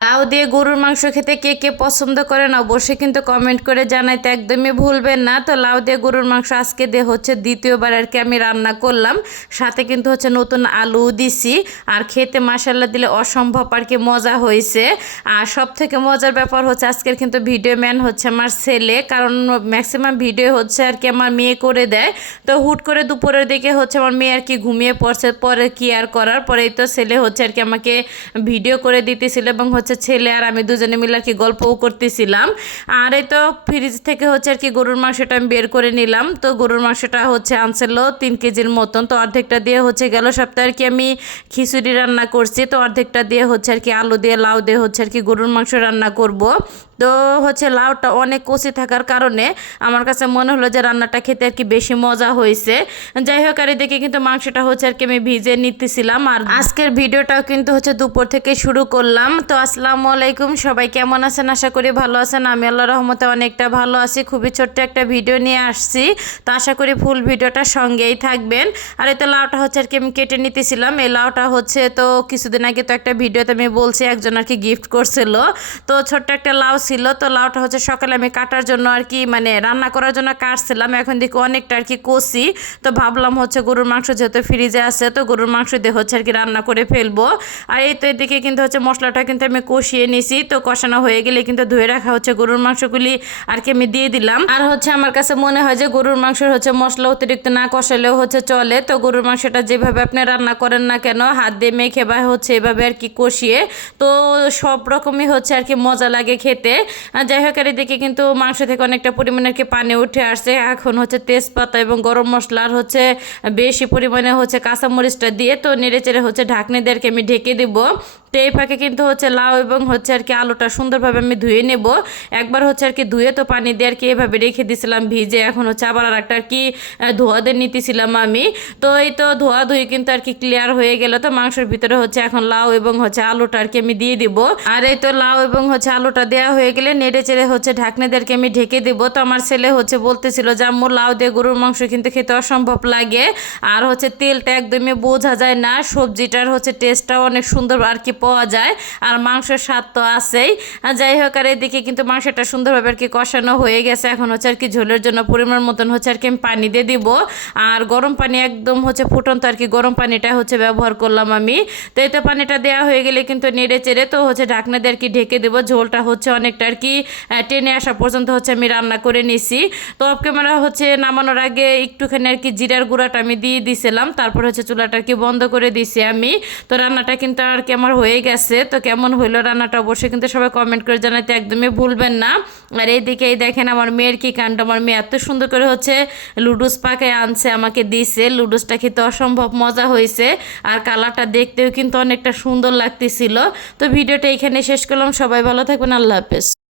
লাউ দিয়ে গরুর মাংস খেতে কে কে পছন্দ করেন অবশ্যই কিন্তু কমেন্ট করে জানাইতে একদমই ভুলবেন না। তো লাউ দিয়ে গরুর মাংস আজকে দিয়ে হচ্ছে দ্বিতীয়বার আর কি আমি রান্না করলাম, সাথে কিন্তু হচ্ছে নতুন আলু দিছি। আর খেতে মাসাল্লাহ দিলে অসম্ভব আর কি মজা হয়েছে। আর সব থেকে মজার ব্যাপার হচ্ছে আজকের কিন্তু ভিডিও ম্যান হচ্ছে আমার ছেলে, কারণ ম্যাক্সিমাম ভিডিও হচ্ছে আর কি আমার মেয়ে করে দেয়। তো হুট করে দুপুরের দিকে হচ্ছে আমার মেয়ে আর কি ঘুমিয়ে পড়ছে, পরে কি আর করার, পরেই তো ছেলে হচ্ছে আর কি আমাকে ভিডিও করে দিতেছিল এবং ছেলে আর আমি দুজনে মিলে আর কি গল্পও করতেছিলাম। আর এই তো ফ্রিজ থেকে হচ্ছে আর কি গরুর মাংসটা আমি বের করে নিলাম। তো গরুর মাংসটা হচ্ছে আনছিল 3 কেজির মতন। তো অর্ধেকটা দিয়ে হচ্ছে গেল সপ্তাহে আর কি আমি খিচুড়ি রান্না করছি, তো অর্ধেকটা দিয়ে হচ্ছে আর কি আলু দিয়ে লাউ দিয়ে হচ্ছে আর কি গরুর মাংস রান্না করব। তো হচ্ছে লাউটা অনেক কচি থাকার কারণে আমার কাছে মনে হলো যে রান্নাটা খেতে আর কি বেশি মজা হয়েছে। যাই হোক, আর এদিকে কিন্তু মাংসটা হচ্ছে আর কি আমি ভিজে নিতেছিলাম। আর আজকের ভিডিওটাও কিন্তু হচ্ছে দুপুর থেকে শুরু করলাম। তো আসসালামু আলাইকুম, সবাই কেমন আছেন? আশা করি ভালো আছেন। আমি আল্লাহর রহমতে অনেকটা ভালো আছি। খুবই ছোট্ট একটা ভিডিও নিয়ে আসছি, তো আশা করি ফুল ভিডিওটা সঙ্গেই থাকবেন। আর এই তো লাউটা হচ্ছে আর কি আমি কেটে নিতেছিলাম। এই লাউটা হচ্ছে তো কিছুদিন আগে তো একটা ভিডিওতে আমি বলছি একজন আর কি গিফট করছিল, তো ছোট্ট একটা লাউ ছিল। তো লাউটা হচ্ছে সকালে আমি কাটার জন্য আর কি মানে রান্না করার জন্য কাটছিলাম, এখন দেখি অনেকটা আর কি কষি। তো ভাবলাম হচ্ছে গরুর মাংস যেহেতু ফ্রিজে আছে, তো গরুর মাংস দিয়ে হচ্ছে আর কি রান্না করে ফেলবো। আর এই তো এদিকে কিন্তু হচ্ছে মশলাটা কিন্তু আমি কষিয়ে নিছি। তো কষানো হয়ে গেলে কিন্তু ধুয়ে রাখা হচ্ছে গরুর মাংসগুলি আর কি আমি দিয়ে দিলাম। আর হচ্ছে আমার কাছে মনে হয় যে গরুর মাংসের হচ্ছে মশলা অতিরিক্ত না কষালেও হচ্ছে চলে। তো গরুর মাংসটা যেভাবে আপনি রান্না করেন না কেন, হাত দিয়ে মেখে বা হচ্ছে এভাবে আর কি কষিয়ে, তো সব রকমই হচ্ছে আর কি মজা লাগে খেতে। যাই হোক, আর এদিকে কিন্তু মাংস থেকে অনেকটা পরিমাণে আর কি পানি উঠে আসছে। এখন হচ্ছে তেজপাতা এবং গরম মশলা আর হচ্ছে বেশি পরিমাণে হচ্ছে কাঁচামরিচটা দিয়ে তো নেড়ে চেড়ে হচ্ছে ঢাকনি দিয়ে আর কি আমি ঢেকে দিব। তো এই ফাঁকে কিন্তু হচ্ছে লাউ এবং হচ্ছে আর কি আলুটা সুন্দরভাবে আমি ধুয়ে নেব। একবার হচ্ছে আর কি ধুয়ে তো পানি দিয়ে আর কি এভাবে রেখে দিয়েছিলাম ভিজে, এখন হচ্ছে আবার আর একটা আর কি ধোয়া দিয়ে নিতেছিলাম আমি। তো এই তো ধোয়া ধুয়ে কিন্তু আর কি ক্লিয়ার হয়ে গেল। তো মাংসের ভিতরে হচ্ছে এখন লাউ এবং হচ্ছে আলুটা আর কি আমি দিয়ে দিব। আর এই তো লাউ এবং হচ্ছে আলুটা দেওয়া হয়ে গেলে নেড়ে চেড়ে হচ্ছে ঢাকনাদেরকে আমি ঢেকে দিব। তো আমার ছেলে হচ্ছে বলতেছিল যে আম্মু লাউ দিয়ে গরুর মাংস কিন্তু খেতে অসম্ভব লাগে, আর হচ্ছে তেলটা একদমই বোঝা যায় না, সবজিটার হচ্ছে টেস্টটাও অনেক সুন্দর আর কি পাওয়া যায়, আর মাংসের স্বাদ তো আছেই। যাই হোক, আর এদিকে কিন্তু মাংসটা সুন্দরভাবে আর কি কষানো হয়ে গেছে। এখন হচ্ছে আর কি ঝোলের জন্য পরিমাণ মতন হচ্ছে আর কি আমি পানি দিয়ে দিব। আর গরম পানি একদম হচ্ছে ফুটন্ত আর কি গরম পানিটা হচ্ছে ব্যবহার করলাম আমি। তো এই তো পানিটা দেওয়া হয়ে গেলে কিন্তু নেড়ে চেড়ে তো হচ্ছে ঢাকনা দিয়ে আর কি ঢেকে দেবো। ঝোলটা হচ্ছে অনেকটা আর কি টেনে আসা পর্যন্ত হচ্ছে আমি রান্না করে নিছি। তো অফ ক্যামেরা হচ্ছে নামানোর আগে একটুখানি আর কি জিরার গুঁড়াটা আমি দিয়ে দিছিলাম, তারপর হচ্ছে চুলাটা আর কি বন্ধ করে দিছি আমি। তো রান্নাটা কিন্তু আর কি আমার হয়ে গেছে। তো কেমন হইলো রান্নাটা অবশ্যই কিন্তু সবাই কমেন্ট করে জানাতে একদমই ভুলবেন না। আর এইদিকে এই দেখেন আমার মেয়ের কি কাণ্ড, আমার মেয়ে এত সুন্দর করে হচ্ছে লুডুস পাকায় আনছে আমাকে দিছে। লুডুসটা খেতে অসম্ভব মজা হয়েছে, আর কালারটা দেখতেও কিন্তু অনেকটা সুন্দর লাগতেছিল। তো ভিডিওটা এখানে শেষ করলাম, সবাই ভালো থাকবেন, আল্লাহ হাফেজ।